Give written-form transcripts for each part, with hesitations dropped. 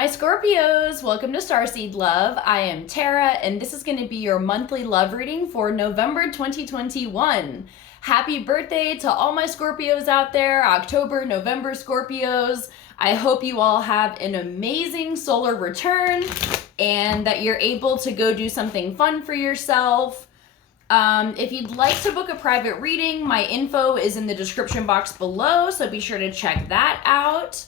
my Scorpios, welcome to Starseed Love. I am Tara, and this is going to be your monthly love reading for November 2021. Happy birthday to all my Scorpios out there, October, November Scorpios. I hope you all have an amazing solar return and that you're able to go do something fun for yourself. If you'd like to book a private reading, my info is in the description box below, so be sure to check that out.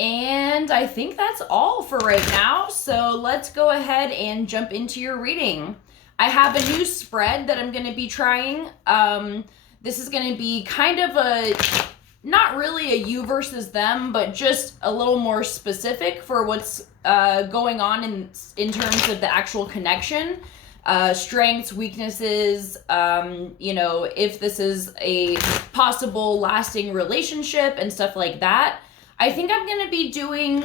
And I think that's all for right now, so let's go ahead and jump into your reading. I have a new spread that I'm going to be trying. This is going to be kind of not really a you versus them, but just a little more specific for what's going on in terms of the actual connection. Strengths, weaknesses, if this is a possible lasting relationship and stuff like that. I think I'm going to be doing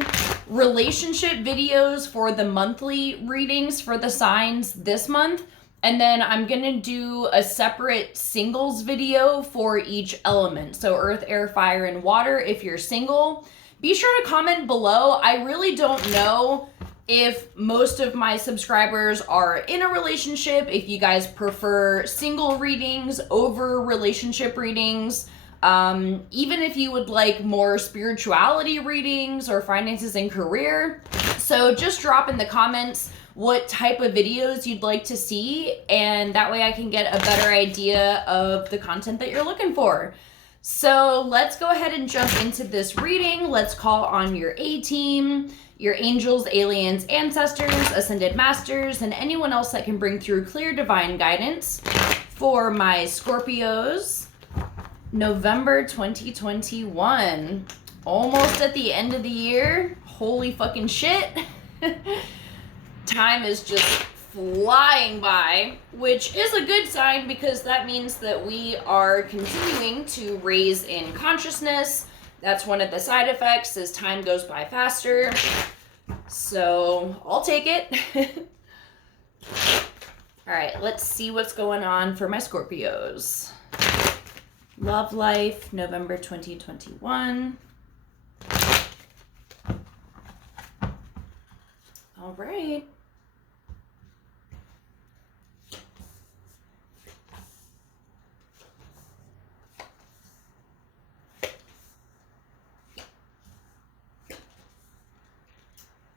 relationship videos for the monthly readings for the signs this month. And then I'm going to do a separate singles video for each element. So earth, air, fire, and water if you're single. Be sure to comment below. I really don't know if most of my subscribers are in a relationship, if you guys prefer single readings over relationship readings. Even if you would like more spirituality readings or finances and career. So just drop in the comments what type of videos you'd like to see, and that way I can get a better idea of the content that you're looking for. So let's go ahead and jump into this reading. Let's call on your A-team, your angels, aliens, ancestors, ascended masters, and anyone else that can bring through clear divine guidance for my Scorpios. November 2021. Almost at the end of the year. Holy fucking shit. Time is just flying by, which is a good sign because that means that we are continuing to raise in consciousness. That's one of the side effects as time goes by faster. So I'll take it. All right, let's see what's going on for my Scorpios. Love life, November 2021. All right.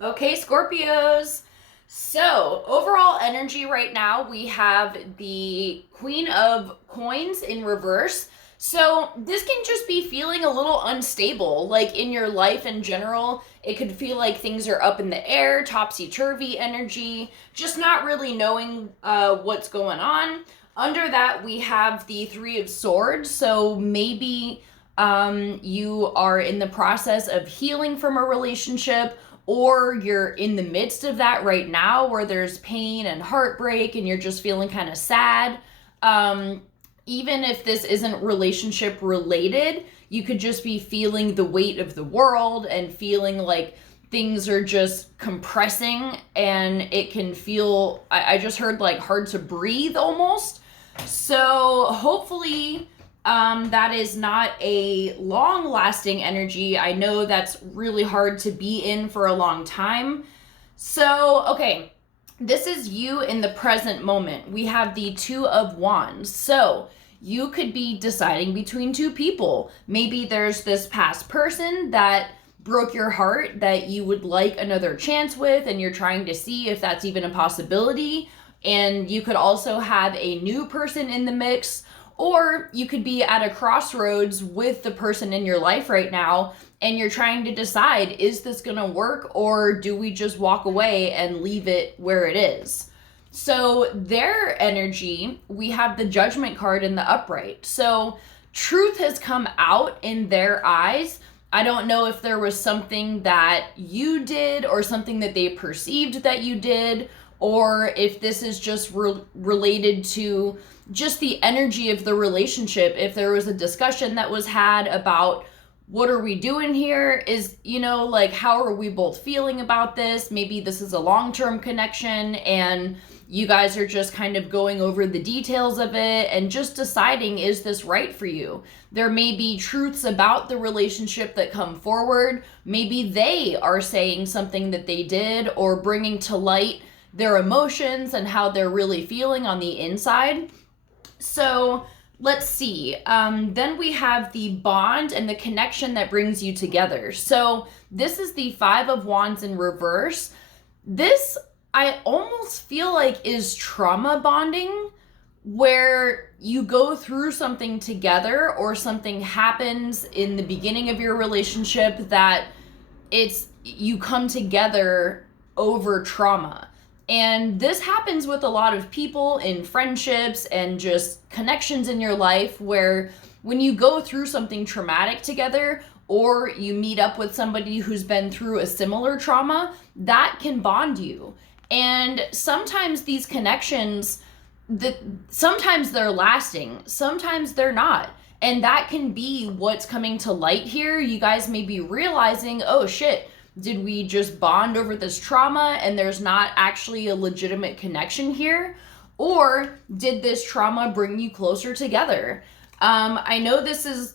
Okay, Scorpios. So, overall energy right now, we have the Queen of Coins in reverse. So this can just be feeling a little unstable, like in your life in general. It could feel like things are up in the air, topsy-turvy energy, just not really knowing what's going on. Under that, we have the Three of Swords. So maybe you are in the process of healing from a relationship, or you're in the midst of that right now where there's pain and heartbreak and you're just feeling kind of sad. Even if this isn't relationship related, you could just be feeling the weight of the world and feeling like things are just compressing, and it can feel, I just heard like hard to breathe almost. So hopefully that is not a long lasting energy. I know that's really hard to be in for a long time. So, okay. This is you in the present moment. We have the Two of Wands. So you could be deciding between two people. Maybe there's this past person that broke your heart that you would like another chance with, and you're trying to see if that's even a possibility. And you could also have a new person in the mix, or you could be at a crossroads with the person in your life right now, and you're trying to decide, is this gonna work, or do we just walk away and leave it where it is? So their energy, we have the Judgment card in the upright. So truth has come out in their eyes. I don't know if there was something that you did or something that they perceived that you did, or if this is just related to just the energy of the relationship. If there was a discussion that was had about what are we doing here? Is, like, how are we both feeling about this? Maybe this is a long-term connection and you guys are just kind of going over the details of it and just deciding, is this right for you? There may be truths about the relationship that come forward. Maybe they are saying something that they did or bringing to light their emotions and how they're really feeling on the inside. So let's see. Then we have the bond and the connection that brings you together. So this is the Five of Wands in reverse. This, I almost feel like, is trauma bonding, where you go through something together or something happens in the beginning of your relationship that you come together over trauma. And this happens with a lot of people in friendships and just connections in your life, where when you go through something traumatic together or you meet up with somebody who's been through a similar trauma, that can bond you. And sometimes these connections, sometimes they're lasting, sometimes they're not. And that can be what's coming to light here. You guys may be realizing, oh shit, did we just bond over this trauma and there's not actually a legitimate connection here? Or did this trauma bring you closer together? I know this is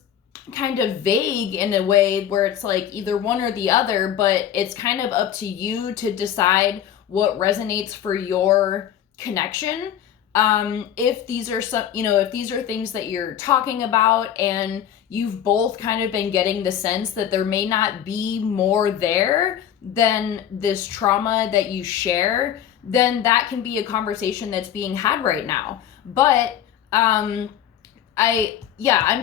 kind of vague in a way where it's like either one or the other, but it's kind of up to you to decide what resonates for your connection. If these are if these are things that you're talking about and you've both kind of been getting the sense that there may not be more there than this trauma that you share, then that can be a conversation that's being had right now. But I'm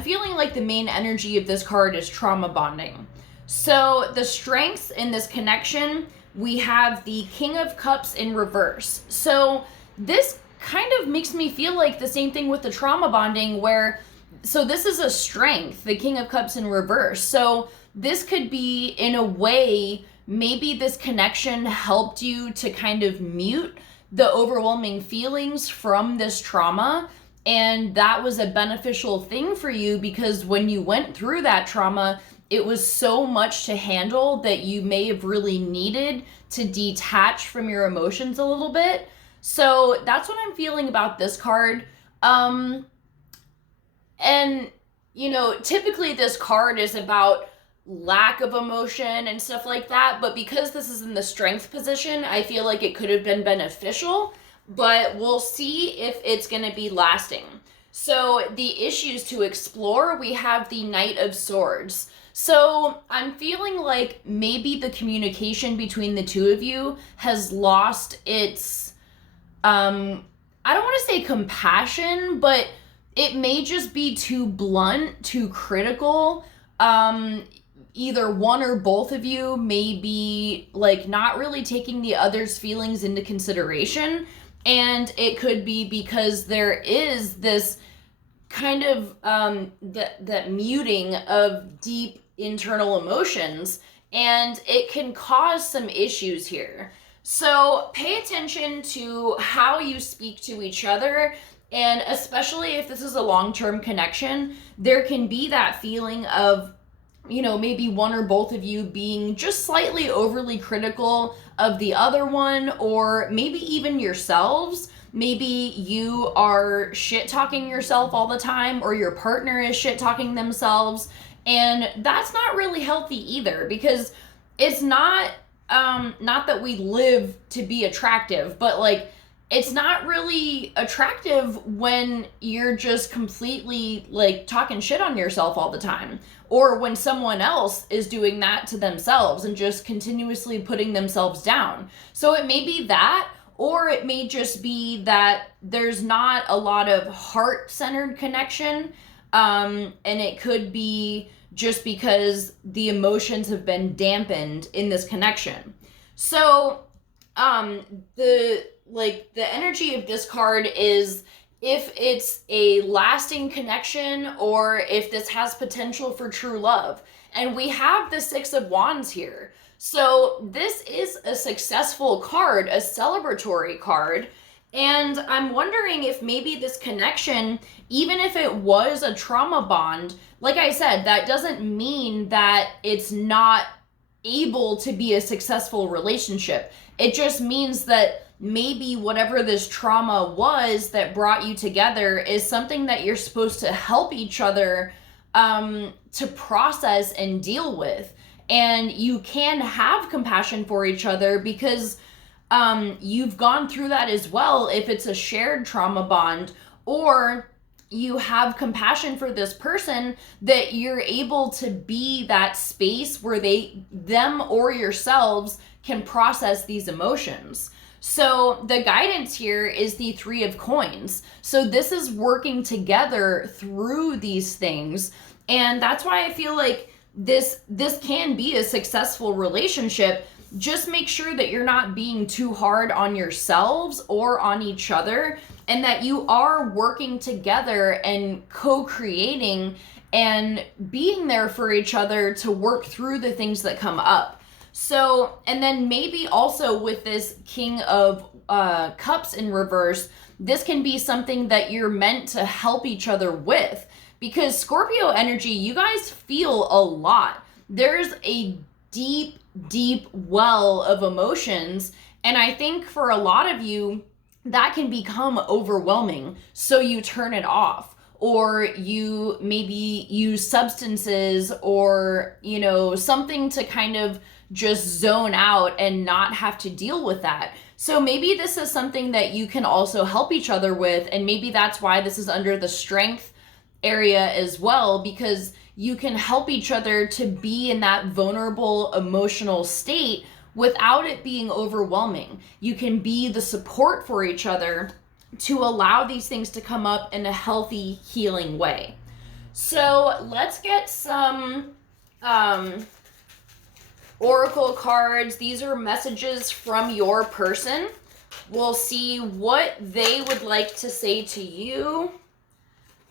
feeling like the main energy of this card is trauma bonding. So the strengths in this connection, we have the King of Cups in reverse. So this kind of makes me feel like the same thing with the trauma bonding, where, so this is a strength, the King of Cups in reverse. So this could be, in a way, maybe this connection helped you to kind of mute the overwhelming feelings from this trauma. And that was a beneficial thing for you, because when you went through that trauma, it was so much to handle that you may have really needed to detach from your emotions a little bit. So that's what I'm feeling about this card. And, typically this card is about lack of emotion and stuff like that. But because this is in the strength position, I feel like it could have been beneficial. But we'll see if it's going to be lasting. So the issues to explore, we have the Knight of Swords. So I'm feeling like maybe the communication between the two of you has lost its, I don't want to say compassion, but it may just be too blunt, too critical. Either one or both of you may be like not really taking the other's feelings into consideration. And it could be because there is this kind of that muting of deep internal emotions, and it can cause some issues here. So pay attention to how you speak to each other, and especially if this is a long-term connection, there can be that feeling of, maybe one or both of you being just slightly overly critical of the other one, or maybe even yourselves. Maybe you are shit-talking yourself all the time, or your partner is shit-talking themselves, and that's not really healthy either, because it's not that we live to be attractive, but like, it's not really attractive when you're just completely like talking shit on yourself all the time, or when someone else is doing that to themselves and just continuously putting themselves down. So it may be that, or it may just be that there's not a lot of heart-centered connection, and it could be just because the emotions have been dampened in this connection. So the energy of this card is if it's a lasting connection or if this has potential for true love. And we have the Six of Wands here. So this is a successful card, a celebratory card. And I'm wondering if maybe this connection, even if it was a trauma bond, like I said, that doesn't mean that it's not able to be a successful relationship. It just means that maybe whatever this trauma was that brought you together is something that you're supposed to help each other to process and deal with. And you can have compassion for each other because you've gone through that as well, if it's a shared trauma bond, or you have compassion for this person, that you're able to be that space where them or yourselves can process these emotions. So the guidance here is the Three of Coins. So this is working together through these things. And that's why I feel like this can be a successful relationship. Just make sure that you're not being too hard on yourselves or on each other, and that you are working together and co-creating and being there for each other to work through the things that come up. So, and then maybe also with this King of Cups in reverse, this can be something that you're meant to help each other with, because Scorpio energy, you guys feel a lot. There's a deep well of emotions, and I think for a lot of you that can become overwhelming, so you turn it off, or you maybe use substances or something to kind of just zone out and not have to deal with that. So maybe this is something that you can also help each other with, and maybe that's why this is under the strength area as well, because you can help each other to be in that vulnerable emotional state without it being overwhelming. You can be the support for each other to allow these things to come up in a healthy, healing way. So let's get some oracle cards. These are messages from your person. We'll see what they would like to say to you.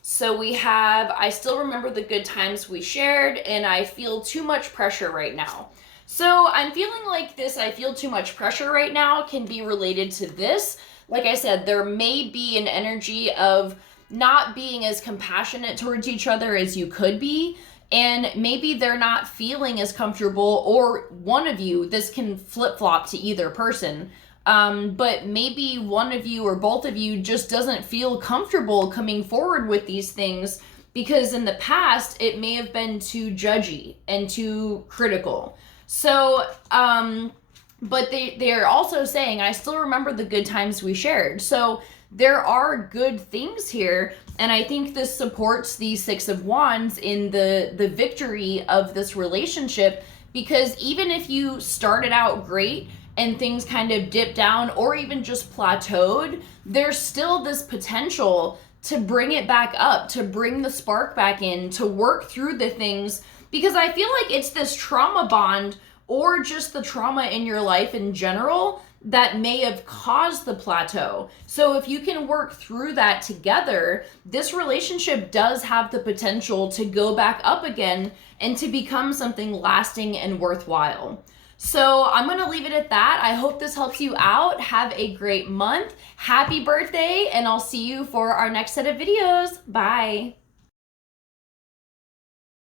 So we have, I still remember the good times we shared, and I feel too much pressure right now. So I'm feeling like this, I feel too much pressure right now, can be related to this. Like I said, there may be an energy of not being as compassionate towards each other as you could be, and maybe they're not feeling as comfortable, or one of you, this can flip-flop to either person. But maybe one of you or both of you just doesn't feel comfortable coming forward with these things because in the past it may have been too judgy and too critical. So, but they are also saying, I still remember the good times we shared. So there are good things here, and I think this supports the Six of Wands in the victory of this relationship, because even if you started out great and things kind of dipped down or even just plateaued, there's still this potential to bring it back up, to bring the spark back in, to work through the things, because I feel like it's this trauma bond or just the trauma in your life in general that may have caused the plateau. So if you can work through that together, this relationship does have the potential to go back up again and to become something lasting and worthwhile. So I'm going to leave it at that. I hope this helps you out. Have a great month. Happy birthday, and I'll see you for our next set of videos. Bye.